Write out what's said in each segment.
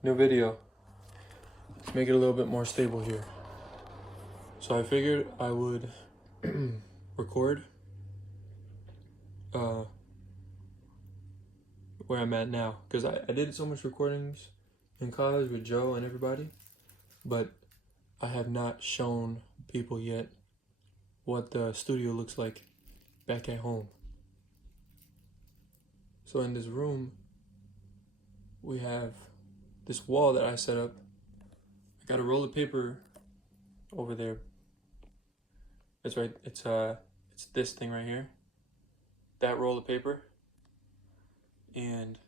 New video. Let's make it a little bit more stable here. So I figured I would record where I'm at now, because I did so much recordings in college with Joe and everybody, but I have not shown people yet what the studio looks like back at home. So in this room, we have this wall that I set up. I got a roll of paper over there. That's right. It's this thing right here. That roll of paper. And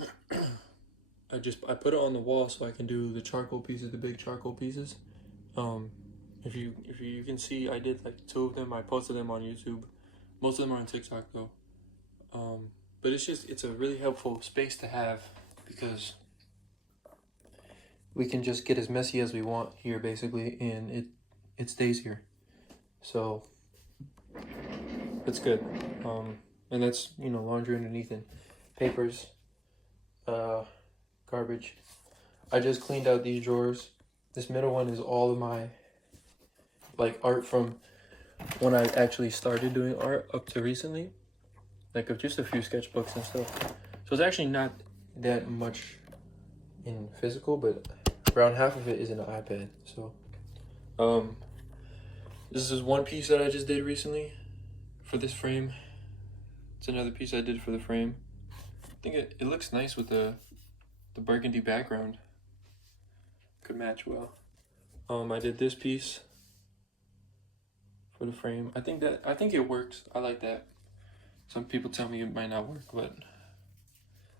I put it on the wall so I can do the charcoal pieces, the big charcoal pieces. If you can see, I did like 2 of them. I posted them on YouTube. Most of them are on TikTok though. But it's a really helpful space to have, because we can just get as messy as we want here basically, and it stays here. So that's good. And that's, laundry underneath and papers, garbage. I just cleaned out these drawers. This middle one is all of my art from when I actually started doing art up to recently. Of just a few sketchbooks and stuff. So it's actually not that much in physical, but around half of it is in an iPad. So this is one piece that I just did recently for this frame. It's another piece I did for the frame. I think it looks nice with the burgundy background. Could match well. I did this piece for the frame. I think it works. I like that. Some people tell me it might not work, but it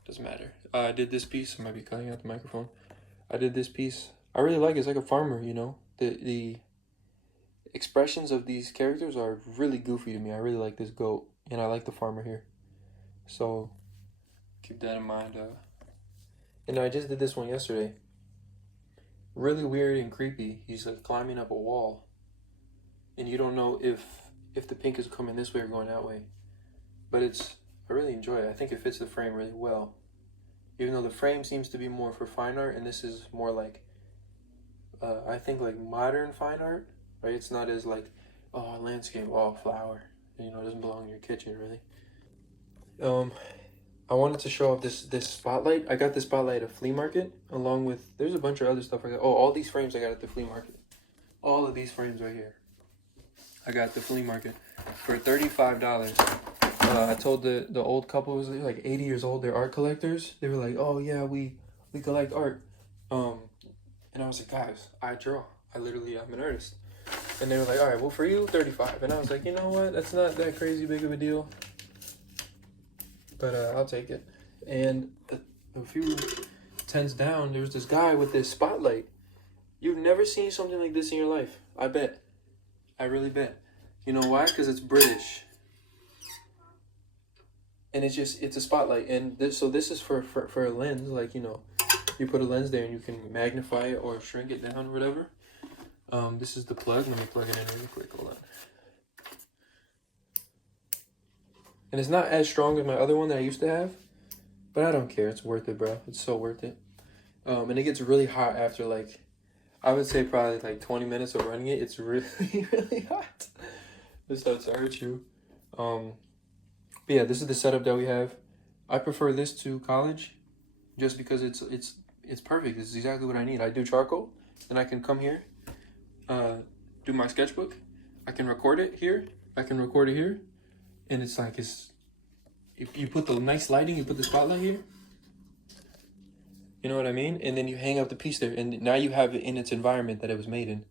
doesn't matter. I did this piece. I might be cutting out the microphone. I did this piece. I really like it. It's like a farmer, The expressions of these characters are really goofy to me. I really like this goat, and I like the farmer here. So keep that in mind. And I just did this one yesterday. Really weird and creepy. He's like climbing up a wall, and you don't know if the pink is coming this way or going that way. But I really enjoy it. I think it fits the frame really well. Even though the frame seems to be more for fine art, and this is more I think modern fine art, right? It's not as landscape, flower. It doesn't belong in your kitchen, really. I wanted to show off this spotlight. I got this spotlight at a flea market, along with, there's a bunch of other stuff I got. Oh, all these frames I got at the flea market. All of these frames right here. I got at the flea market for $35. I told the old couple, was like 80 years old, they're art collectors. They were like, oh yeah, we collect art. And I was like, guys, I draw. I'm an artist. And they were like, all right, well for you, 35. And I was like, you know what? That's not that crazy big of a deal. But I'll take it. And a few tens down, there was this guy with this spotlight. You've never seen something like this in your life. I bet. I really bet. You know why? Because it's British. And it's a spotlight, and this is for a lens, you put a lens there and you can magnify it or shrink it down or whatever. This is the plug. Let me plug it in really quick. Hold on. And it's not as strong as my other one that I used to have, but I don't care. It's worth it, bro. It's so worth it. And it gets really hot after I would say probably 20 minutes of running it. It's really really hot. This starts to hurt you. But yeah, this is the setup that we have. I prefer this to college, just because it's perfect. This is exactly what I need. I do charcoal, then I can come here, do my sketchbook. I can record it here. I can record it here, and if you put the nice lighting, you put the spotlight here. You know what I mean? And then you hang up the piece there, and now you have it in its environment that it was made in.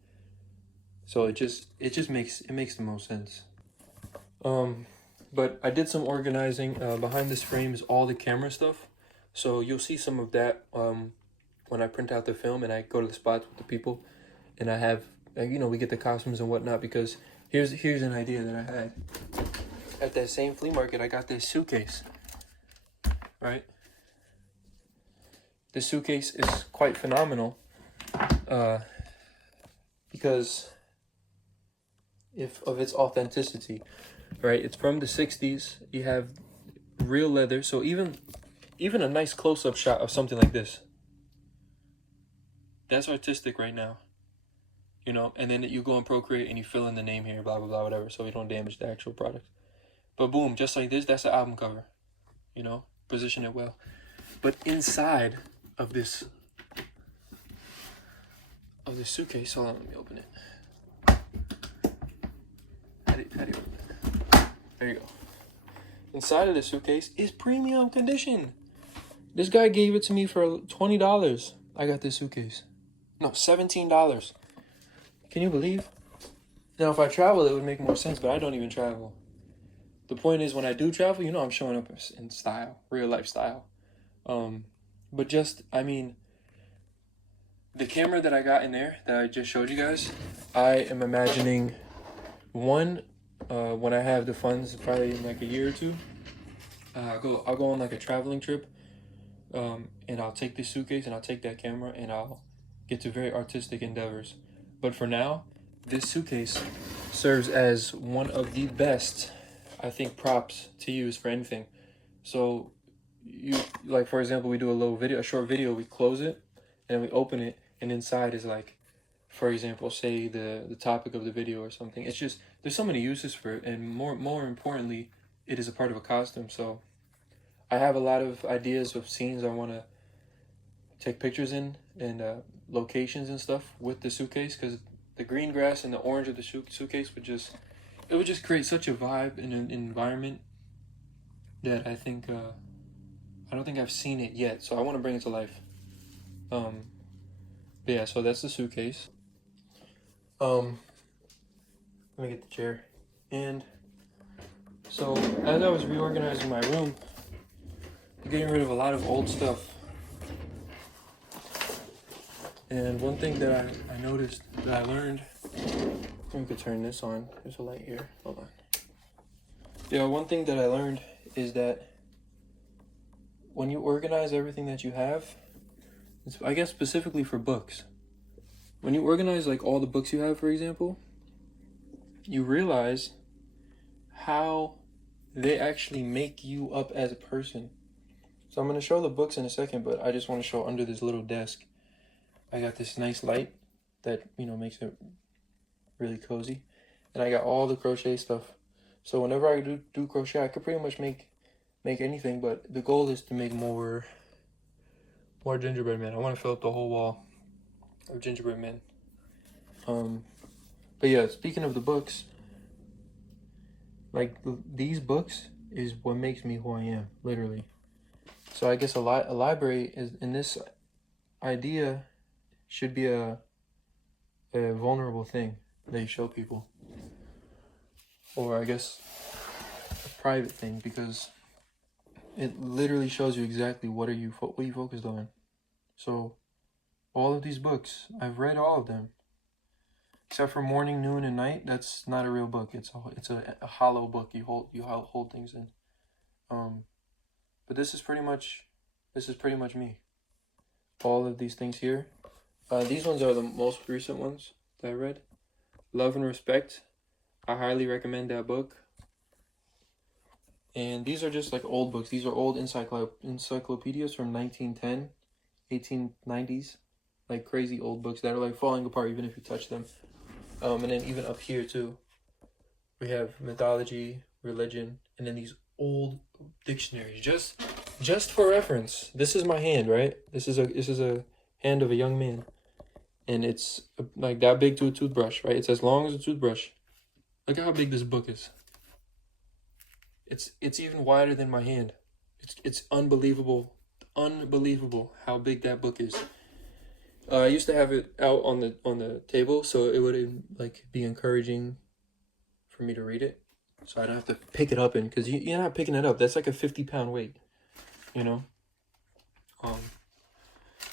So it just makes the most sense. But I did some organizing. Behind this frame is all the camera stuff. So you'll see some of that when I print out the film and I go to the spots with the people. And I have, we get the costumes and whatnot, because here's an idea that I had. At that same flea market, I got this suitcase, right? This suitcase is quite phenomenal because of its authenticity. Right, it's from the 60s. You have real leather, so even even a nice close-up shot of something like this. That's artistic right now. You know, and then you go and Procreate and you fill in the name here, blah, blah, blah, whatever, so we don't damage the actual product. But boom, just like this, that's the album cover. You know, position it well. But inside of this suitcase, hold on, let me open it. How do you open it? There you go. Inside of the suitcase is premium condition. This guy gave it to me for $20. I got this suitcase. No, $17. Can you believe? Now, if I travel, it would make more sense, but I don't even travel. The point is, when I do travel, you know, I'm showing up in style, real life style. But just, I mean, the camera that I got in there that I just showed you guys, I am imagining one, when I have the funds, probably in like a year or two, I'll go on like a traveling trip, and I'll take this suitcase and I'll take that camera and I'll get to very artistic endeavors. But for now, this suitcase serves as one of the best, I think, props to use for anything. So you, like, for example, we do a short video, we close it and we open it, and inside is like, for example, say the topic of the video or something. It's just, there's so many uses for it, and more importantly, it is a part of a costume. So I have a lot of ideas of scenes I want to take pictures in, and locations and stuff with the suitcase, because the green grass and the orange of the suitcase would just create such a vibe and an environment that I think I don't think I've seen it yet, so I want to bring it to life. But yeah, so that's the suitcase. Let me get the chair. And so as I was reorganizing my room, getting rid of a lot of old stuff. And one thing that I noticed, that I learned, we could turn this on, there's a light here, hold on. Yeah, one thing that I learned is that when you organize everything that you have, it's, I guess specifically for books, when you organize like all the books you have, for example, you realize how they actually make you up as a person. So I'm going to show the books in a second, but I just want to show under this little desk, I got this nice light that, you know, makes it really cozy. And I got all the crochet stuff. So whenever I do crochet, I could pretty much make anything, but the goal is to make more gingerbread men. I want to fill up the whole wall of gingerbread men. But yeah, speaking of the books, like these books is what makes me who I am, literally. So I guess a library is, in this idea, should be a vulnerable thing that you show people, or I guess a private thing, because it literally shows you exactly what you focused on. So all of these books, I've read all of them except for Morning, Noon, and Night. That's not a real book. It's a hollow book. You hold things in. But this is pretty much me. All of these things here. These ones are the most recent ones that I read. Love and Respect. I highly recommend that book. And these are just like old books. These are old encyclopedias from 1910, 1890s. Like crazy old books that are like falling apart even if you touch them. And then even up here too, we have mythology, religion, and then these old dictionaries. Just for reference, this is my hand, right? This is a hand of a young man. And it's like that big to a toothbrush, right? It's as long as a toothbrush. Look at how big this book is. It's even wider than my hand. It's unbelievable how big that book is. I used to have it out on the table, so it would like be encouraging for me to read it, so I don't have to pick it up, because you're not picking it up. That's like a 50-pound weight, you know.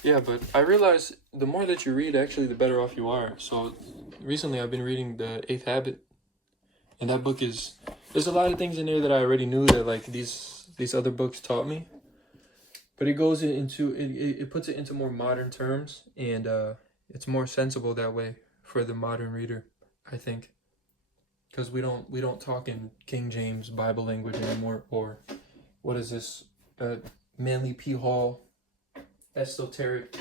Yeah, but I realize the more that you read, actually, the better off you are. So recently, I've been reading The 8th Habit, and that book there's a lot of things in there that I already knew that like these other books taught me. But it goes into, it puts it into more modern terms, and it's more sensible that way for the modern reader, I think. Because we don't talk in King James Bible language anymore, or what is this? manly P Hall, esoteric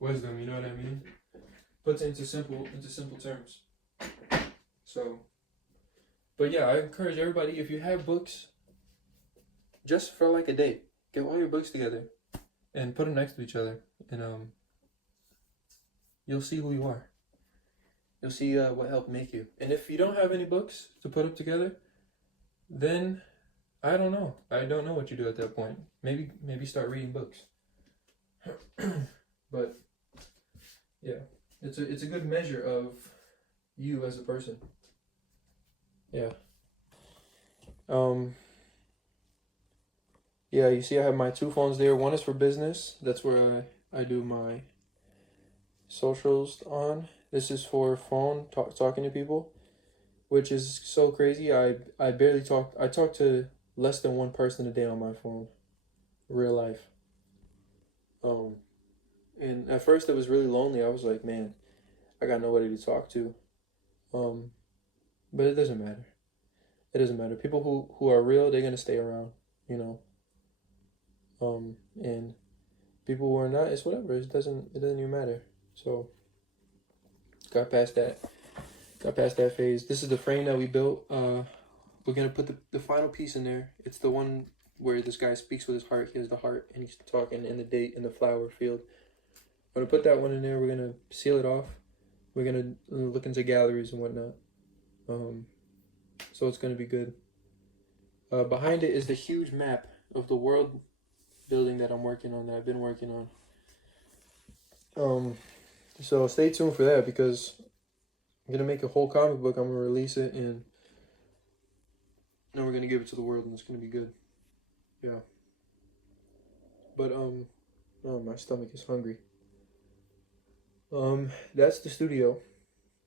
wisdom. You know what I mean? Puts it into simple terms. So, but yeah, I encourage everybody, if you have books, just for like a day, get all your books together and put them next to each other, and you'll see who you are. You'll see what helped make you. And if you don't have any books to put up together, then I don't know. I don't know what you do at that point. Maybe start reading books. But yeah, it's a good measure of you as a person. Yeah. Yeah, you see I have my two phones there. One is for business. That's where I do my socials on. This is for phone, talking to people, which is so crazy. I barely talk. I talk to less than one person a day on my phone, real life. And at first it was really lonely. I was like, man, I got nobody to talk to. But it doesn't matter. It doesn't matter. People who are real, they're gonna stay around, you know. And people who are not, it's whatever. It doesn't even matter. So got past that. Got past that phase. This is the frame that we built. We're gonna put the final piece in there. It's the one where this guy speaks with his heart. He has the heart, and he's talking in the date in the flower field. I'm gonna put that one in there. We're gonna seal it off. We're gonna look into galleries and whatnot. So it's gonna be good. Behind it is the huge map of the world building that I'm working on, that I've been working on. So stay tuned for that, because I'm gonna make a whole comic book. I'm gonna release it, and then we're gonna give it to the world, and it's gonna be good. Yeah. But oh, my stomach is hungry. That's the studio.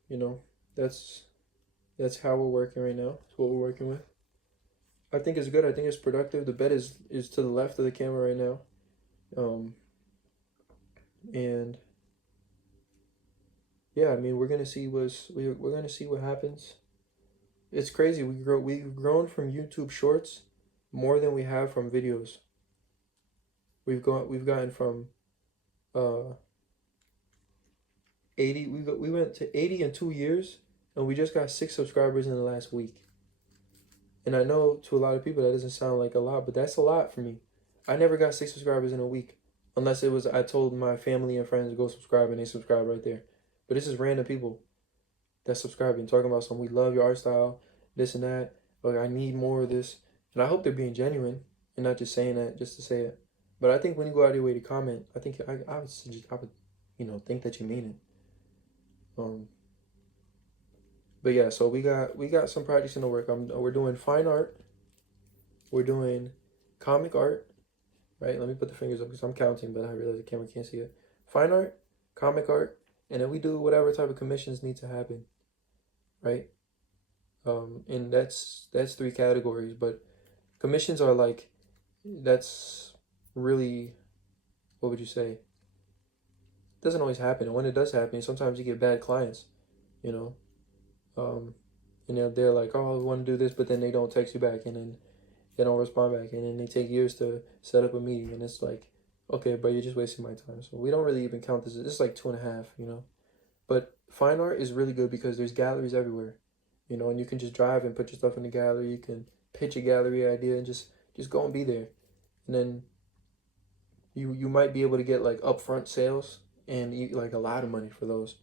You know, that's how we're working right now. It's what we're working with. I think it's good. I think it's productive. The bed is to the left of the camera right now. And yeah, I mean, we're gonna see we're gonna see what happens. It's crazy. We've grown from YouTube Shorts more than we have from videos. We've gotten from 80. We went to 80 in 2 years, and we just got 6 subscribers in the last week. And I know to a lot of people that doesn't sound like a lot, but that's a lot for me. I never got 6 subscribers in a week, unless it was I told my family and friends to go subscribe, and they subscribe right there. But this is random people that's subscribing, talking about we love your art style, this and that. Like, I need more of this. And I hope they're being genuine and not just saying that just to say it. But I think when you go out of your way to comment, I think I would think that you mean it. But yeah, so we got some projects in the work. We're doing fine art. We're doing comic art. Right? Let me put the fingers up because I'm counting, but I realize the camera can't see it. Fine art, comic art, and then we do whatever type of commissions need to happen. Right? And that's 3 categories, but commissions are like, that's really, what would you say? It doesn't always happen, and when it does happen, sometimes you get bad clients, you know. And they're like, oh, I want to do this, but then they don't text you back, and then they don't respond back, and then they take years to set up a meeting, and it's like, okay, but you're just wasting my time. So we don't really even count this. It's like 2.5, you know. But fine art is really good because there's galleries everywhere, you know, and you can just drive and put your stuff in the gallery. You can pitch a gallery idea and just go and be there, and then you might be able to get like upfront sales and like a lot of money for those,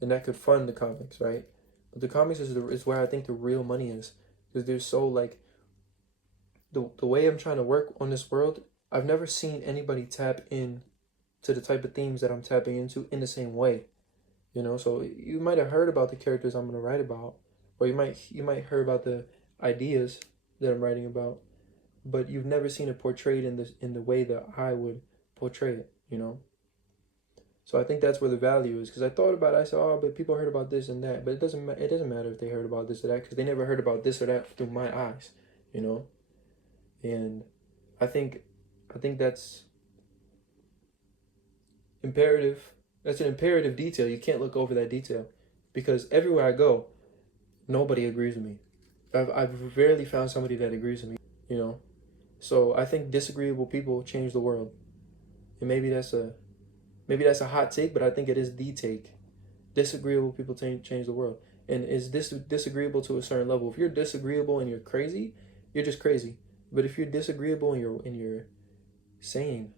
and that could fund the comics, right? But the comics is where I think the real money is, because there's so like the way I'm trying to work on this world, I've never seen anybody tap in to the type of themes that I'm tapping into in the same way, you know. So you might have heard about the characters I'm gonna write about, or you might hear about the ideas that I'm writing about, but you've never seen it portrayed in the way that I would portray it, you know. So I think that's where the value is, because I thought about it. I said, oh, but people heard about this and that, but it doesn't matter if they heard about this or that, because they never heard about this or that through my eyes, you know. And I think that's imperative. That's an imperative detail. You can't look over that detail, because everywhere I go, nobody agrees with me. I've rarely found somebody that agrees with me, you know. So I think disagreeable people change the world. And maybe that's a hot take, but I think it is the take. Disagreeable people change the world. And is this disagreeable to a certain level? If you're disagreeable and you're crazy, you're just crazy. But if you're disagreeable and you're sane,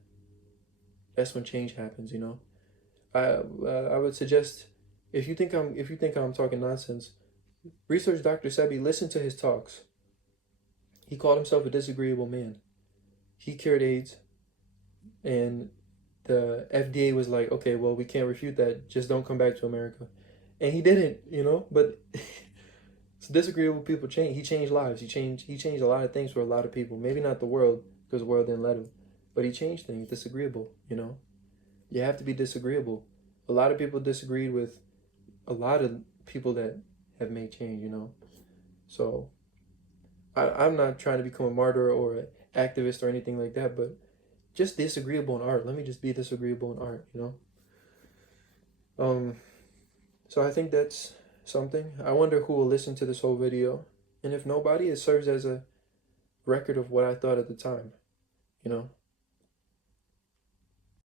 that's when change happens. I would suggest, if you think I'm talking nonsense, research Dr. Sebi. Listen to his talks. He called himself a disagreeable man. He cured AIDS, and the FDA was like, okay, well, we can't refute that. Just don't come back to America. And he didn't. But it's disagreeable people change. He changed lives. He changed a lot of things for a lot of people. Maybe not the world, because the world didn't let him. But he changed things. Disagreeable. You have to be disagreeable. A lot of people disagreed with a lot of people that have made change. So I'm not trying to become a martyr or an activist or anything like that, but just disagreeable in art. Let me just be disagreeable in art. Um, so I think that's something. I wonder who will listen to this whole video. And if nobody, it serves as a record of what I thought at the time.